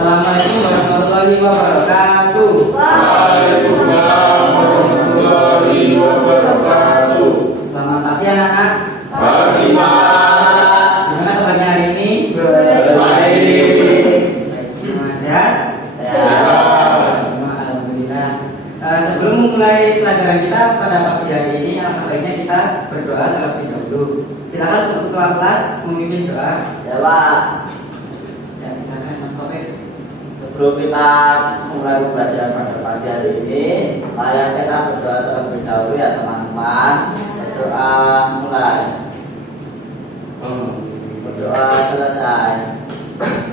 Assalamualaikum warahmatullahi wabarakatuh. Waalaikumsalam warahmatullahi wabarakatuh. Selamat pagi anak-anak. Pagi Pak. Gimana kabarnya hari ini? Baik. Baik, semua sehat? Sehat. Semua alhamdulillah. Sebelum mulai pelajaran kita pada pagi hari ini, alangkah baiknya kita berdoa terlebih dahulu. Silakan untuk ketua kelas memimpin doa. Ya Pak, Ya, silakan Mas Taufik. sebelum kita mulai pembelajaran pada pagi hari ini, mari kita berdoa terlebih dahulu ya teman-teman. Berdoa mulai, berdoa selesai.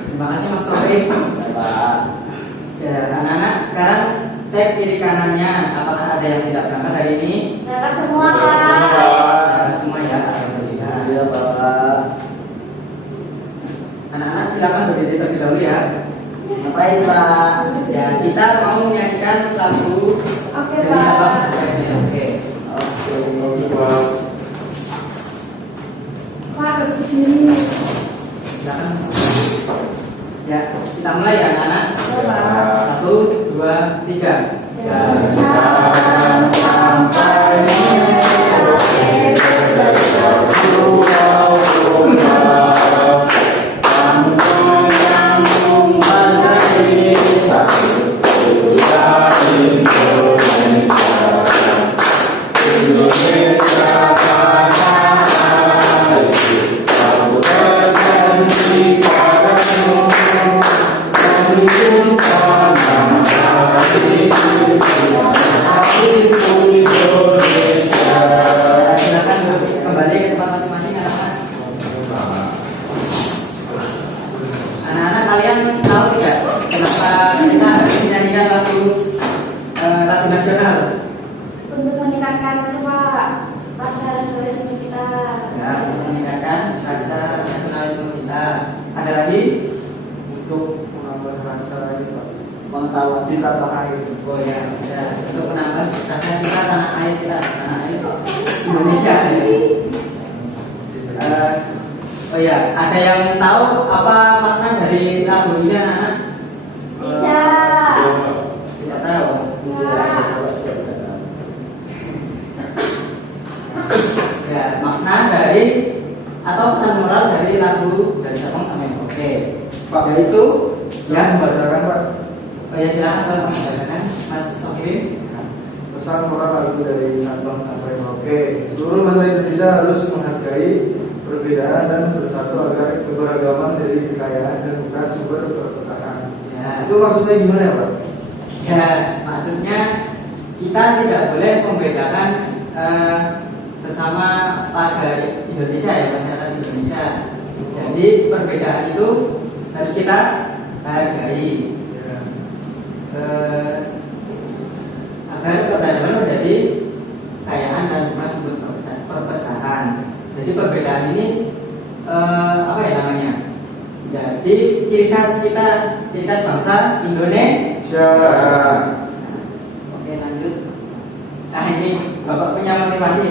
Terima kasih Mas Taufik. Ya Pak, Ya, anak-anak sekarang cek kiri kanannya apakah ada yang tidak berangkat hari ini? Berangkat semua, Pak. Berangkat semua ya, alhamdulillah. ya Pak. Anak-anak silakan berdiri terlebih dahulu ya. Ngapain Pak? Ya, kita mau menyanyikan lagu Oke, dari Pak. Sabang sampai Aceh. Oke. Oke Pak. Pak, berdiri. Silakan. Ya, kita mulai ya anak-anak. Ya, Pak. 1, 2, 3. Dari Sabang sampai Merauke, Silakan kembali ke tempat masing-masing anak-anak. Anak-anak kalian tahu tidak kenapa kita harus menyanyikan lagu nasional? untuk meningkatkan itu Pak, rasa nasionalisme kita. Ya, untuk meningkatkan rasa nasionalisme kita. Ada lagi? Untuk menambah rasa ini Pak. Pengetahuan Cinta tanah air. Oh ya, bisa. Untuk menambah rasa kita tanah air kita, tanah air Indonesia. Ya. Oh ya, ada yang tahu apa makna dari lagu ini anak-anak? Tidak. Tidak tahu. Ya, makna dari atau pesan moral dari lagu dari Sabang sampai Merauke. Pak, Yaitu yang membacakan Pak. oh ya silakan kalau mau membacakan Mas Sokirin. Pesan moral lagu dari Sabang sampai Merauke. Seluruh bangsa Indonesia harus menghargai perbedaan dan bersatu agar keberagaman dari kekayaan dan bukan sumber perpecahan. Ya. Itu maksudnya gimana ya Pak? Ya, maksudnya kita tidak boleh membedakan sesama warga Indonesia ya, masyarakat Indonesia. Jadi perbedaan itu harus kita hargai Ya. agar keberagaman menjadi kekayaan dan bukan sumber perpecahan. Jadi perbedaan ini apa ya namanya? Jadi ciri khas kita, ciri khas bangsa Indonesia. Oke lanjut. Nah ini bapak punya motivasi.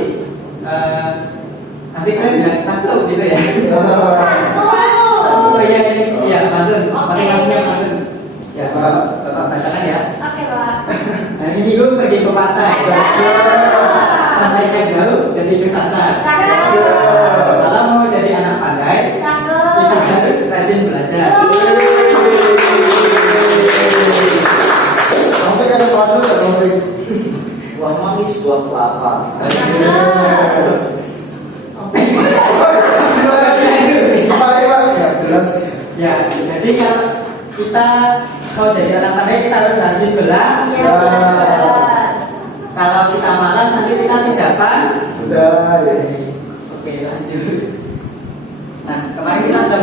Nanti kan yang satu gitu ya. Oh iya ini ya Pantun. Motivasinya Pantun. Ya bapak bacakan ya. Oke, Pak. Nah ini minggu pergi ke pantai. Pantainya jauh jadi kesasar. Cakep. Kalau mau jadi anak pandai, kita Cakep. harus rajin belajar. Sampai ada padu nggak sampai? Buah manis, buah kelapa. Apa ya Pak? Ya jelas. Ya, jadi kalau kita mau jadi anak pandai kita harus rajin belajar. Iya, benar. Kalau kita malas nanti kita tidak Udah ya. Oke lanjut. Nah kemarin kita sudah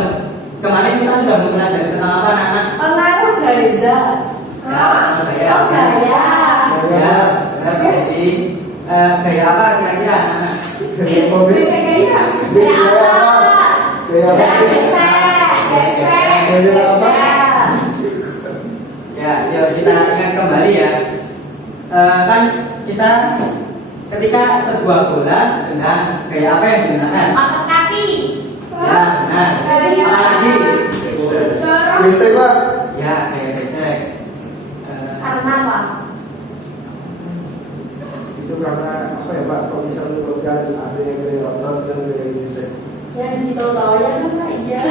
kemarin kita sudah mempelajari tentang apa anak-anak? Pengaruh gaya. Ya, gaya. Oh, gaya. Ya, benar. Jadi gaya apa kira-kira anak-anak? Gaya mobil. Gaya. Gaya Gaya apa? Gaya Gaya apa? gesek. Gaya apa? Ya, yuk kita ingat kembali ya. Kan kita ketika sebuah bola dengan gaya apa yang digunakan? Otot kaki. Ya, benar. Gaya Apalagi? dorong. Gesek Pak. Ya, gaya gesek. Karena apa? Itu karena apa ya Pak? Kok bisa menyebabkan ada yang gaya otot dan gaya gesek? Ya ditahu-tahu ya kan Pak, iya.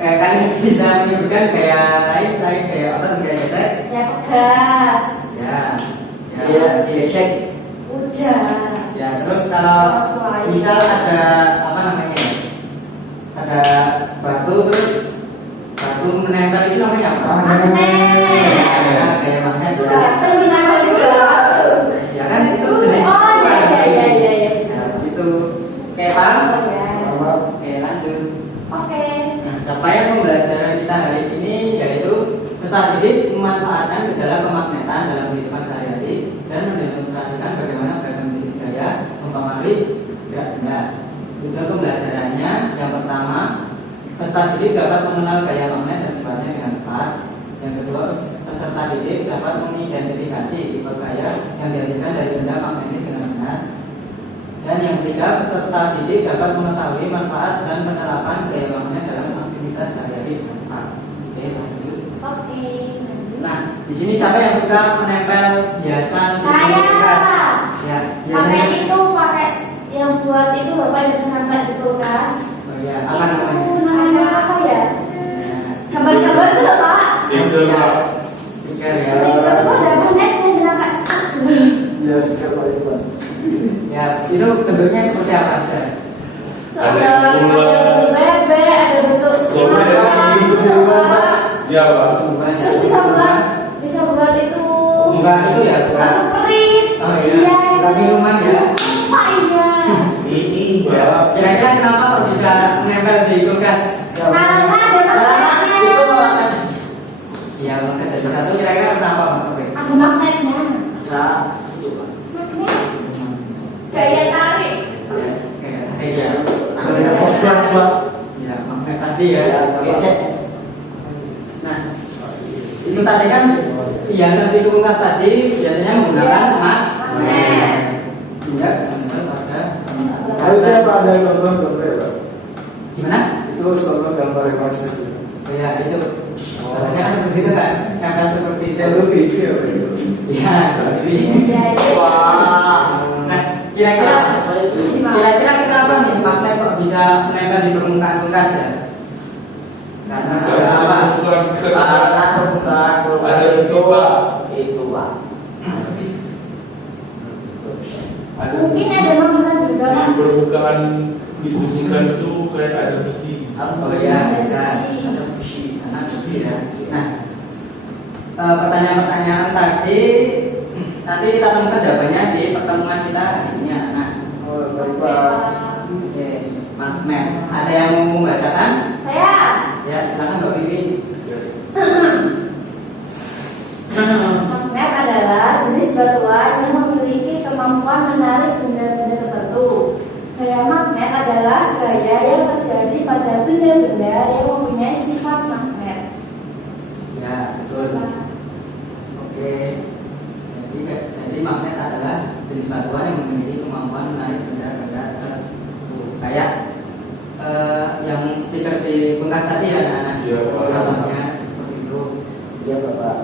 Ya, kan bisa menyebutkan gaya lain selain gaya otot dan gaya gesek. Ya pegas. Ya, Iya, gesek. Udah. Ya, terus kalau misal ada apa namanya? Ada batu terus batu menempel itu namanya apa? Magnet. Ya, gaya magnet ya. Batu gimana juga? Ya kan itu jenis Oh iya. Ya, itu kayak apa? Oh ya. Sama Oke, lanjut. Oke. Nah, capaian pembelajaran kita hari ini yaitu peserta didik memanfaatkan gejala kemagnetan dalam kehidupan sehari-hari dan mendemonstrasikan bagaimana beragam jenis gaya mempengaruhi gerak benda. Tujuan pembelajarannya yang pertama, peserta didik dapat mengenal gaya magnet dan sifatnya dengan tepat. Yang kedua, peserta didik dapat mengidentifikasi tipe gaya yang dihasilkan dari benda magnetis dengan benar. Dan yang ketiga, peserta didik dapat mengetahui manfaat dan penerapan gaya magnet dalam aktivitas sehari-hari dengan tepat. Oke, lanjut. Oke. Nah, di sini siapa yang suka menempel hiasan? Saya. Ya, Pakai hiasan. itu, pakai yang buat itu Bapak yang sampai di kulkas. Oh ya, apa Itu namanya? namanya apa ya? Ya. Gambar-gambar itu loh Pak. Stiker, Pak. Stiker ya. Stiker itu ada magnetnya di dalam. ya setiap hari Pak. Ya, itu bentuknya seperti apa saja? Ada bentuk bebek, ada bentuk Bebek, apa? Iya, Pak. Terus bisa buat itu. Bunga itu ya, bunga. Sprite. Oh iya, bunga minuman ya. Pak iya. Ya, kira-kira kenapa kok bisa menempel di kulkas? Karena ada magnetnya. Ya, magnet dari satu kira-kira kenapa Mas Oke? Ada magnetnya. Ada itu, Pak. Magnet. Gaya tarik. Kayak ya. Gaya kompas Pak. Ya, magnet tadi ya. Gesek. Nah, itu tadi kan hiasan di kulkas tadi biasanya menggunakan magnet. Sehingga benar pada Harusnya Pak ada contoh gambar ya Pak. gimana? Itu contoh gambar yang magnet. Oh ya, itu. Caranya kan seperti itu kan? Nempel seperti itu. Itu video ya Pak, itu. Iya, jadi. Ya, Wah. Nah, kira-kira kenapa nih magnet kok bisa menempel di permukaan kulkas ya? Karena ada apa? Karena permukaan kulkas Ada itu sifat. itu, Pak. mungkin ada magnet juga Di kan? permukaan dibutuhkan itu kayak ada besi. Oh ya, bisa. Ada besi, karena besi ya. Nah, pertanyaan-pertanyaan tadi nanti kita temukan jawabannya di pertemuan kita hari ini ya. Nah, Oh, baik Oke, Pak. Pak. oke, magnet. Ada yang mau membacakan? Saya. Ya, silakan Mbak Bibi. Magnet adalah jenis batuan yang memiliki kemampuan menarik benda-benda tertentu. Gaya magnet adalah gaya yang terjadi pada benda-benda yang mempunyai sifat magnet. Ya, betul. Oke. Jadi magnet adalah jenis batuan yang memiliki kemampuan menarik benda-benda tertentu. Kayak yang stiker di kulkas tadi ya, anak-anak. Iya, Pak. Contohnya seperti itu. Iya, Bapak.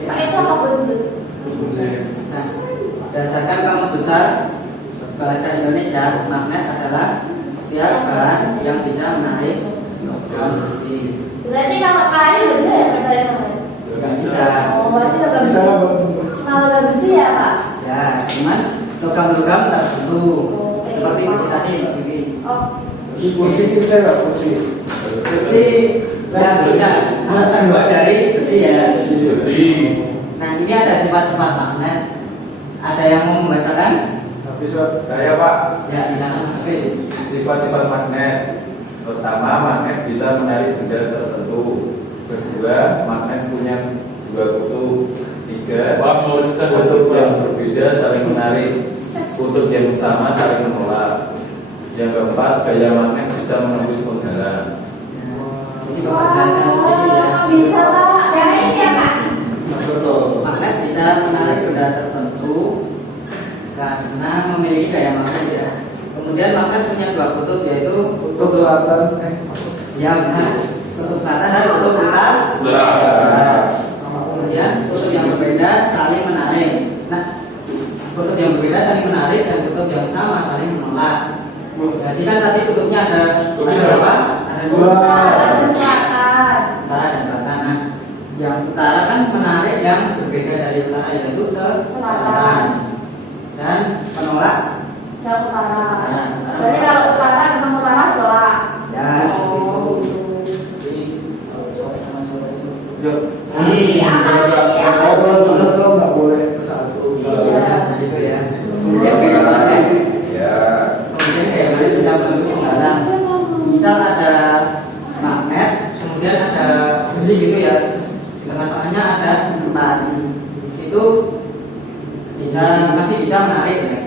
Pak itu apa dulu? Nah, berdasarkan kamus besar bahasa Indonesia, magnet adalah setiap bahan yang bisa menarik logam besi. Berarti kalau kayu bener ya pertanyaan magnet? Nggak bisa. Oh, berarti logam Bisa besi. Pak. Cuma logam besi ya Pak? Ya, cuman logam-logam tertentu. Seperti besi tadi, Mbak Bibi. Oh, Di kursi bisa nggak kursi? Besi ya bisa. Alasan buat dari besi ya. Besi. Nah, ini ada sifat-sifat magnet. Ada yang mau membacakan? Bisa. Saya Pak, Ya, silakan Mas Afif. sifat-sifat magnet. Pertama, magnet bisa menarik benda tertentu. Kedua, magnet punya dua kutub. Tiga, Pak mau cerita kutub yang berbeda saling menarik. Kutub yang sama saling menolak. Yang keempat, gaya magnet bisa menembus penghalang. Jadi Bapak jelaskan sedikit ya. Bisa Kak, dari ini ya Kak. Betul. Magnet bisa menarik benda tertentu karena memiliki gaya magnet ya. Kemudian magnet punya dua kutub yaitu Kutub selatan, ya benar, kutub selatan dan kutub utara. Utara. Kemudian kutub yang berbeda saling menarik. Nah, kutub yang berbeda saling menarik dan kutub yang sama saling menolak. Jadi kan tadi kutubnya ada berapa? Ada dua. Utara dan selatan. Utara dan selatan. Nah, yang utara kan menarik yang berbeda dari utara yaitu selatan dan menolak. Yang utara. Utara. Berarti kalau utara ketemu utara tolak. Ya. Oh. Jadi kalau cowok sama cowok itu. Ya. Apa sih? Kalau nggak boleh ke satu. Iya, gitu ya. Kemudian kayak magnet. Ya. Kemudian kayak magnet bisa menembus penghalang. Misal ada magnet, kemudian ada besi gitu ya. Di tengah-tengahnya ada kertas. Di situ masih bisa menarik ya.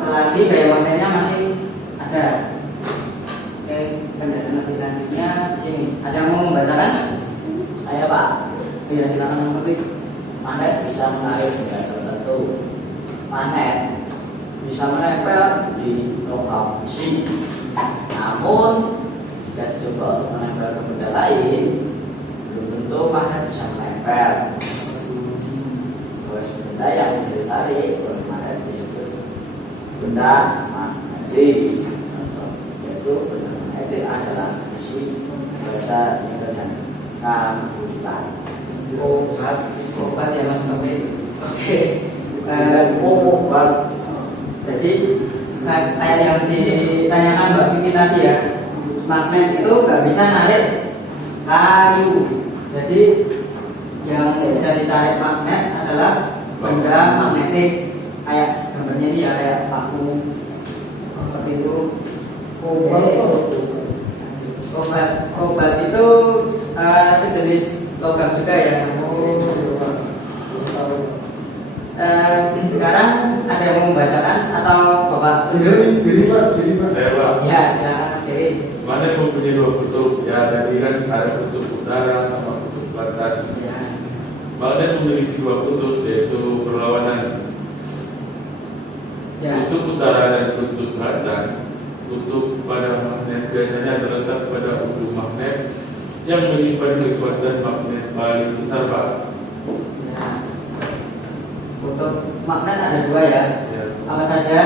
Selagi gaya magnetnya masih ada. Oke, penjelasan lebih lanjutnya di sini. Ada yang mau membacakan? Saya Pak, Iya, silakan Mas Taufik. magnet bisa menarik benda tertentu. Magnet bisa menempel di logam besi. Namun jika dicoba untuk menempel ke benda lain, belum tentu magnet bisa menempel. Benda yang ditarik oleh magnet disebut benda magnetis. Yaitu benda magnetis adalah besi, bata, nikel dan kambutan. Obat ya Mas Taufik. Oke. Obat. Jadi kayak yang ditanyakan Mbak Vivi tadi ya, magnet itu nggak bisa narik kayu. Jadi yang bisa ditarik magnet adalah benda magnetik, kayak gambarnya ini ya, kayak paku seperti itu. Obat itu sejenis logam juga ya. Sekarang ada yang mau membacakan atau Bapak? Diri Mas. Saya Pak. Ya, silakan Mas Diri. Magnet mempunyai dua kutub. Ya, tadi kan ada kutub utara sama kutub selatan. Ya. Magnet memiliki dua kutub, yaitu berlawanan. Ya. Kutub utara dan kutub selatan. Kutub pada magnet biasanya terletak pada ujung magnet yang menyimpan kekuatan magnet paling besar Pak. Ya. Kutub magnet ada dua ya. Ya. Apa saja?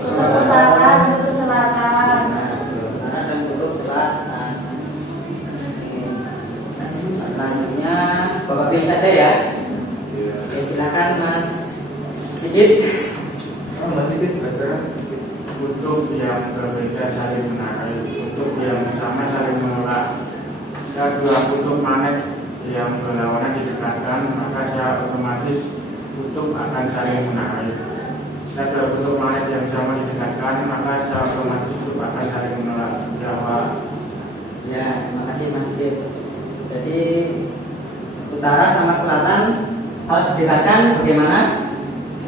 Kutub utara, kutub selatan. Nah, kutub utara dan kutub selatan. Oke. Selanjutnya Bapak pilih saja ya. Ya. Oke, silakan Mas Sigit. Mas Sigit bacakan. Kutub yang berbeda saling menarik, kutub yang sama saling menolak. Jika dua kutub magnet yang berlawanan didekatkan, maka secara otomatis kutub akan saling menarik. Jika dua kutub magnet yang sama didekatkan, maka secara otomatis kutub akan saling menolak. Jawab. Ya, terima kasih Mas Sigit. Jadi utara sama selatan kalau didekatkan bagaimana?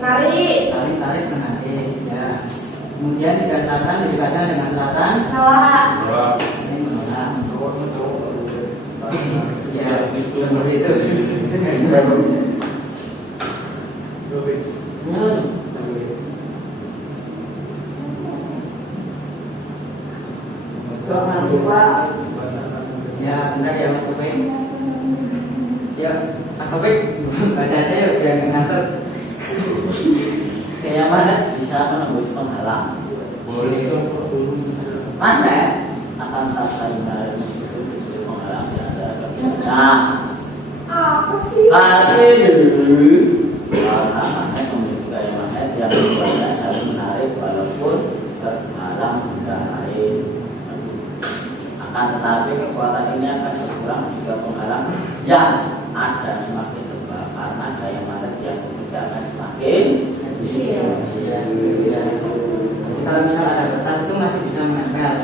Menarik. Saling tarik menarik ya. Kemudian jika selatan didekatkan dengan selatan, Tolak. Wah. ini menolak. Ya, seperti itu. Selamat Pak. Ya, bentar ya Mas Taufik. Ya, Mas Taufik baca aja ya, biar nggak ngantuk. Gaya magnet bisa menembus penghalang. Boleh. Magnet akan tak saling menarik meskipun itu penghalang di antara keduanya. Apa sih? Tapi karena magnet memiliki gaya magnet yang membuatnya saling menarik walaupun terhalang benda lain. Akan tetapi kekuatan ini akan berkurang jika penghalang yang ada semakin tebal karena gaya magnet yang bekerja akan semakin kalau misal ada kertas itu masih bisa menempel.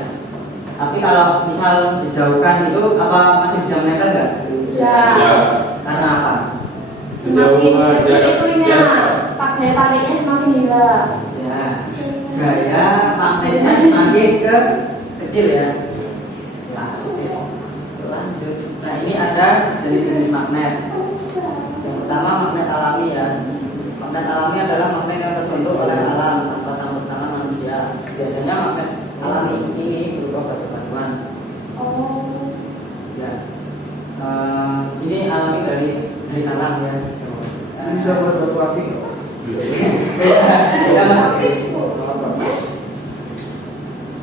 Tapi kalau misal dijauhkan itu apa masih bisa menempel nggak? Ya. Ya, Karena apa? sejauh Semakin mana kecil jarak itunya, tarik-tariknya semakin hilang. Ya, gaya magnetnya semakin kecil ya. Lanjut. Nah ini ada jenis-jenis magnet. Yang pertama magnet alami ya. Magnet alami adalah magnet yang terbentuk oleh alam tanpa campur tangan manusia. Biasanya magnet alami ini berupa batu-batuan. Oh. Ya. Ini alami dari alam ya. Ini bisa buat batu api nggak? Beda mas.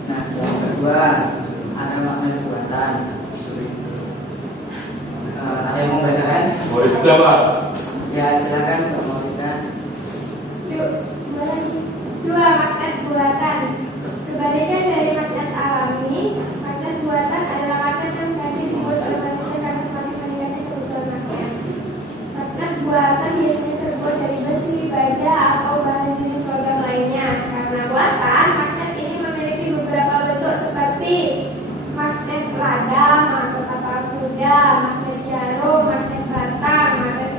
Nah yang kedua ada magnet buatan. Ada yang mau bacakan? boleh sudah Pak. Ya silakan kalau mau bisa. Dua, magnet buatan. Kebalikan dari magnet alami, magnet buatan adalah magnet yang sengaja dibuat oleh manusia karena semakin meningkatnya kebutuhan magnet. Magnet buatan biasanya terbuat dari besi, baja, atau bahan jenis logam lainnya. Karena buatan, magnet ini memiliki beberapa bentuk seperti magnet radang, magnet tapal kuda, magnet jarum, magnet batang, magnet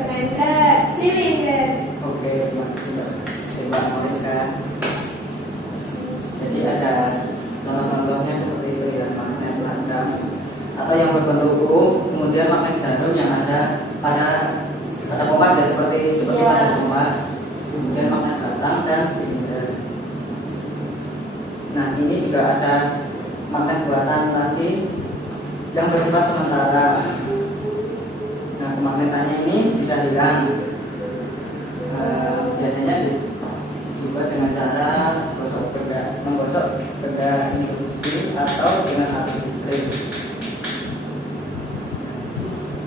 silinder. Oke, coba Mariska. Jadi ada contoh-contohnya seperti itu ya, magnet radang atau yang berbentuk burung, kemudian magnet jarum yang ada pada kompas ya seperti Iya. pada kompas, kemudian magnet batang dan silinder. Nah ini juga ada magnet buatan nanti yang bersifat sementara. Nah kemagnetannya ini bisa hilang. Biasanya dibuat dengan cara menggosok benda induksi atau dengan api listrik.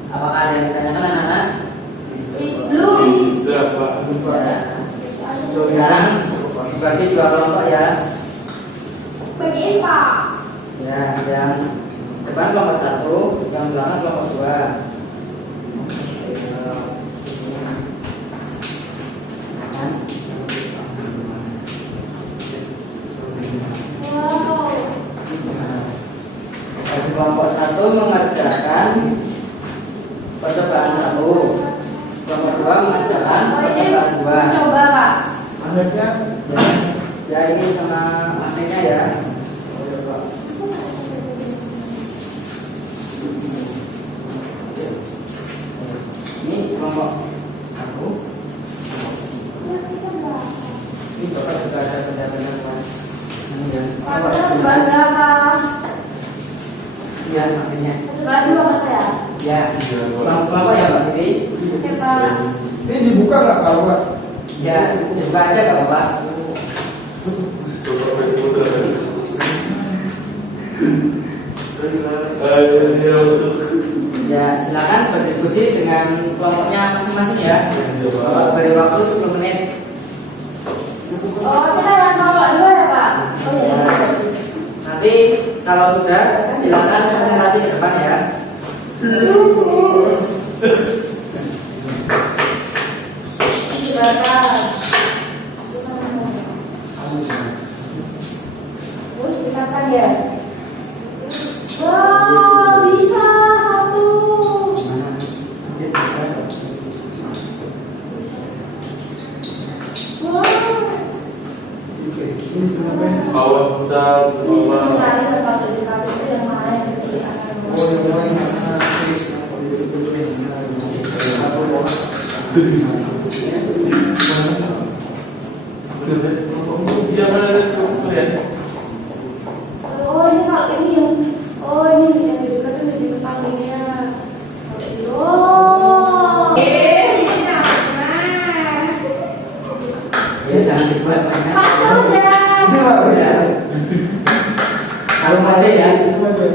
Apakah ada yang ditanyakan anak-anak? Belum. Sudah Pak. Ya. Sekarang dibagi dua kelompok ya. Bagiin Pak. Ya, yang depan kelompok 1, yang belakang kelompok 2. Wow. Jadi kelompok 1 mengerjakan percobaan 1, kelompok 2 mengerjakan Oh ini percobaan 2. coba Pak. Magnetnya Ya ini sama magnetnya ya. Ini kelompok 1. Ini bapak juga ada benda-benda buat ini ya. Percobaan berapa? Iya magnetnya. Percobaan 2 Mas ya? Ya. Kelompok ya Mbak Bibi. Oke Pak. ini dibuka nggak kalau Pak? Ya, coba aja Kak Bapak. Coba main putar. Ya betul. Ya, silakan berdiskusi dengan kelompoknya masing-masing ya. Bapak beri waktu 10 menit. Oh kita yang kelompok 2 ya Pak? Oh iya. Nanti kalau sudah silakan presentasi ke depan ya. Dibakar. Terus dikatakan ya. Wow, bisa 1. Wow. Ini sebenarnya Bawah besar, Ini bawah. sekali terpaksa dikasih itu yang mana yang kecil akan oh yang lain mana sih? Kalau ditutup ini atau mau Dia mana ada kalian? Oh ini kalau ini yang ini yang di dekat itu di kepalanya. Oh. Ini sama. Ya, jangan dibuat banyak. Pak sudah. ini Pak ya. Kalau masih ya.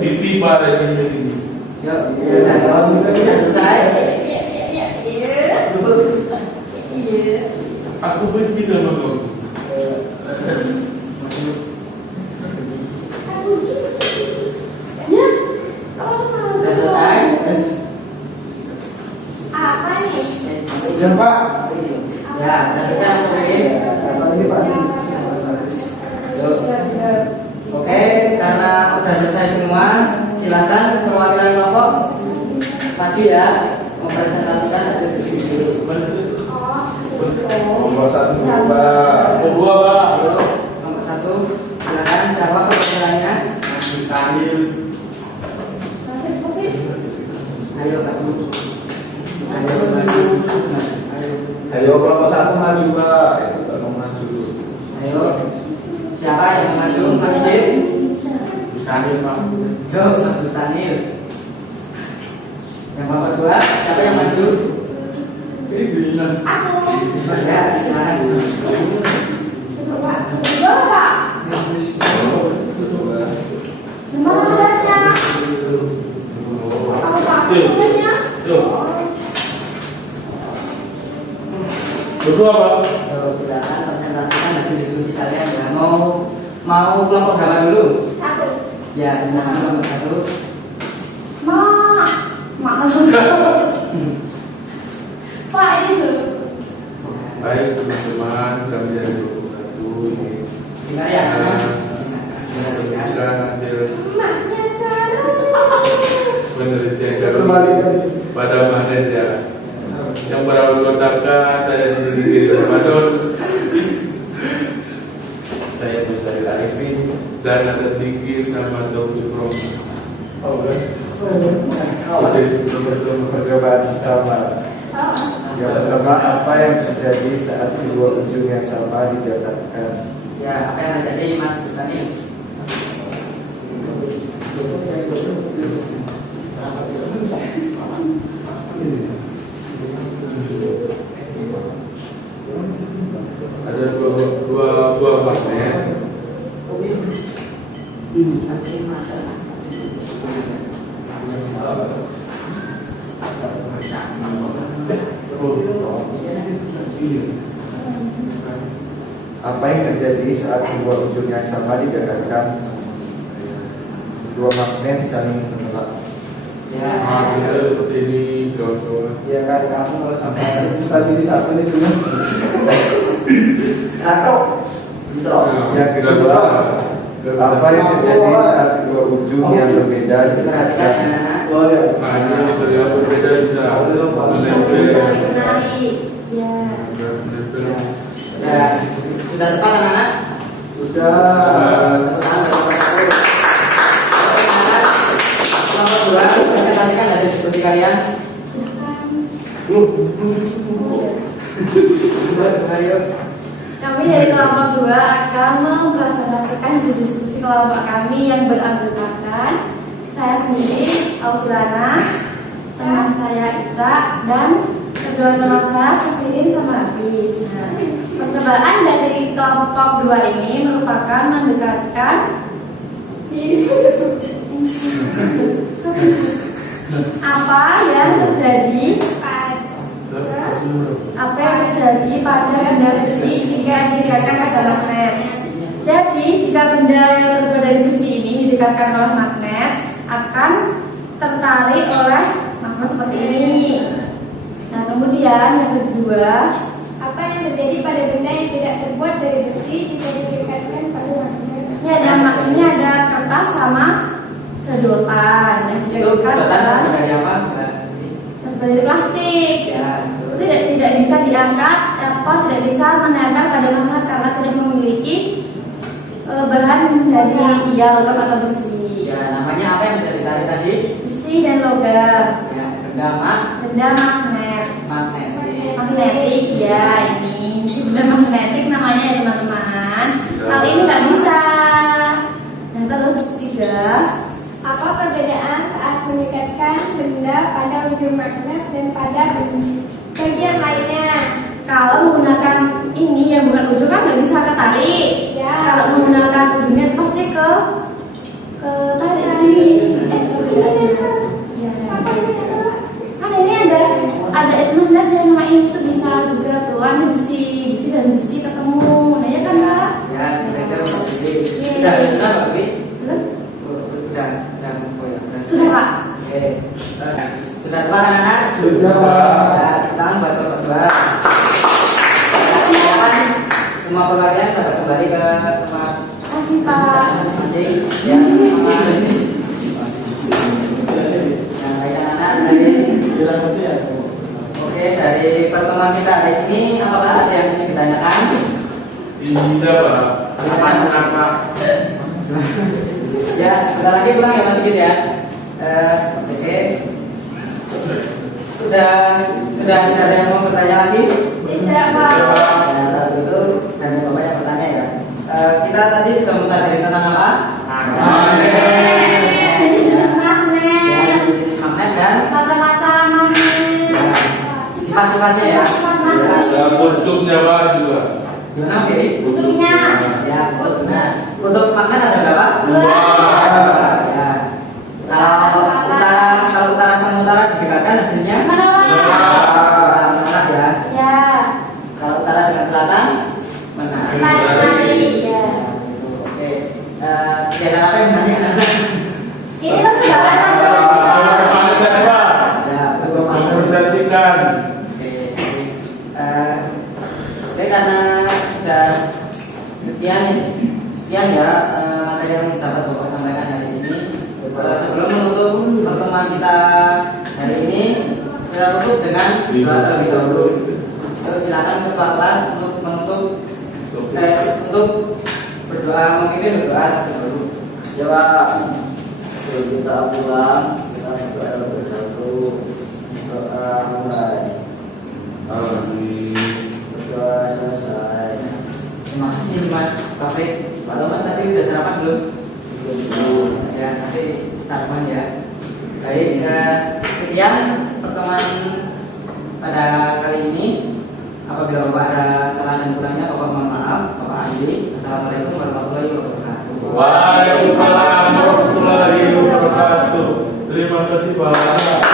Ditiba lagi ini. Yuk, Iya, nah, kalau sudah sudah selesai. Iya. Aku benci sama kamu. Ya. Oh. Sudah selesai. Apa nih? Ya Pak. Ya, sudah selesai. Apa ini Pak? Yuk. selesai semua, silakan perwakilan kelompok maju ya, mempresentasikan hasil diskusi. Nomor 1 coba. Kedua, Pak. Nomor 1, silakan siapa perwakilannya? Mustahil. Ayo Pak. Ayo maju. Ayo kelompok 1 maju Pak. Itu mau maju. Ayo. Siapa yang maju? Mas Dim? Mustahil, Pak. Yo, Mas Bustanil. Yang nomor 2, siapa yang maju? Aku. Ya, silakan. Bapak. Semangatnya. Kamu pakainya. Kedua, Pak. Silakan presentasikan hasil diskusi kalian ya. Mau kelompok berapa dulu? 1. Ya, silakan nomor 1. Pak, ini dulu. Baik, teman-teman, kami dari 21 ini Dengar ya. menunjukkan hasil Maknya sana. penelitian kami pada magnet ya. Yang berawal kotakan saya sendiri Ramadan, saya Mustahil Arifin dan ada sedikit nama Taufik Romi. Oh, percobaan pertama. Yang pertama, apa yang terjadi saat dua ujung yang sama didekatkan? Ya, apa yang terjadi Mas Bustanil? Ada dua buah magnet. Apa yang terjadi saat dua ujung yang sama didekatkan? Dua magnet saling menolak. Ya, Kita seperti ini, kawan-kawan. Ya kan, kamu kalau sampai tadi di satu ini dulu. Atau yang kedua, apa yang terjadi saat dua ujung yang berbeda perhatikan didekatkan? ya, anak. Oh ya. Nah, ini yang berbeda bisa menempel. Menarik. Ya. Menempel. Ya, sudah tepat anak-anak? Sudah. Nomor 2, presentasikan hasil diskusi kalian. Ayo. Kami dari kelompok 2 akan mempresentasikan hasil diskusi kelompok kami yang beranggotakan saya sendiri, Aurana, teman saya Ita, dan kedua teman saya Sefiri sama Hafiz. Nah, percobaan dari kelompok 2 ini merupakan mendekatkan apa yang terjadi pada benda besi jika didekatkan pada magnet. Jadi jika benda yang terbuat dari besi ini didekatkan oleh magnet akan tertarik oleh magnet seperti ini. Nah kemudian yang kedua, Apa yang terjadi pada benda yang tidak terbuat dari besi jika didekatkan pada magnet? ini ada kertas sama sedotan yang Itu didekatkan sedotan pada dari apa? terbuat dari plastik. Ya, Tidak bisa diangkat atau tidak bisa menempel pada magnet karena tidak memiliki bahan dari logam atau besi. ya, namanya apa yang bisa ditarik tadi? Besi dan logam. Ya, benda Benda magnet. magnetik. Ya ini benda magnetik namanya ya teman-teman. Hal ini nggak bisa. Nah terus ketiga, Apa perbedaan saat mendekatkan benda pada ujung magnet dan pada bagian lainnya? kalau menggunakan ini yang bukan ujung kan nggak bisa ketarik. Ya. Kalau menggunakan ujungnya pasti ke tarik lagi. Kan ini ada magnet yang nama ini tuh bisa juga keluar besi dan besi ketemu. Nah ya kan Mbak? Ya, itu sudah Pak Bi? Belum? Sudah, oh ya, Sudah Pak. Oke. Sudah tepat anak-anak? Sudah, Pak. Ya, kita buat berdua. Silakan semua perwakilan pada kembali ke tempat Kasih Pak. Yang anak dari Oke, dari pertemuan kita hari ini apakah ada yang ingin ditanyakan? Tidak, Pak. Kenapa? Ya, sebentar lagi pulang ya Mas Sigit ya. Oke. Sudah tidak ada yang mau bertanya lagi? Tidak Pak. Ya, kalau begitu dan Bapak yang bertanya ya. Kita tadi sudah mempelajari tentang apa? Jenis magnet. Ya, jenis magnet dan Macam-macam magnet. sifat-sifatnya ya. Ya, bentuknya Pak juga. Gimana Firi? Bentuknya. Ya, nah, untuk magnet ada berapa? Dua. Ya. Kalau utara sama utara didekatkan hasilnya menolak ya. Ya. Kalau utara dengan selatan menarik. Tarik. Ya. Oke. Kegiatan apa yang banyak? Ini kan sudah ada. Magnet, Pak. Ya, untuk magnet. Menginterpretasikan. Oke, karena sudah sekian ya materi yang dapat Bapak sampaikan hari ini. Sebelum menutup pertemuan kita hari ini, kita tutup dengan doa terlebih dahulu. Silakan ketua kelas untuk menutup untuk berdoa, memimpin berdoa terlebih dahulu. Jawab. Sebelum kita pulang, kita berdoa terlebih dahulu. Doa mulai. Amin. Berdoa selesai. Terima kasih Mas Taufik. Pak Thomas tadi sudah sarapan belum? Ya, nanti sarapan ya. Baik, sekian pertemuan pada kali ini. Apabila Bapak ada salah dan kurangnya, Bapak mohon maaf. Bapak Andi. Assalamualaikum warahmatullahi wabarakatuh. Waalaikumsalam warahmatullahi wabarakatuh. Terima kasih Pak.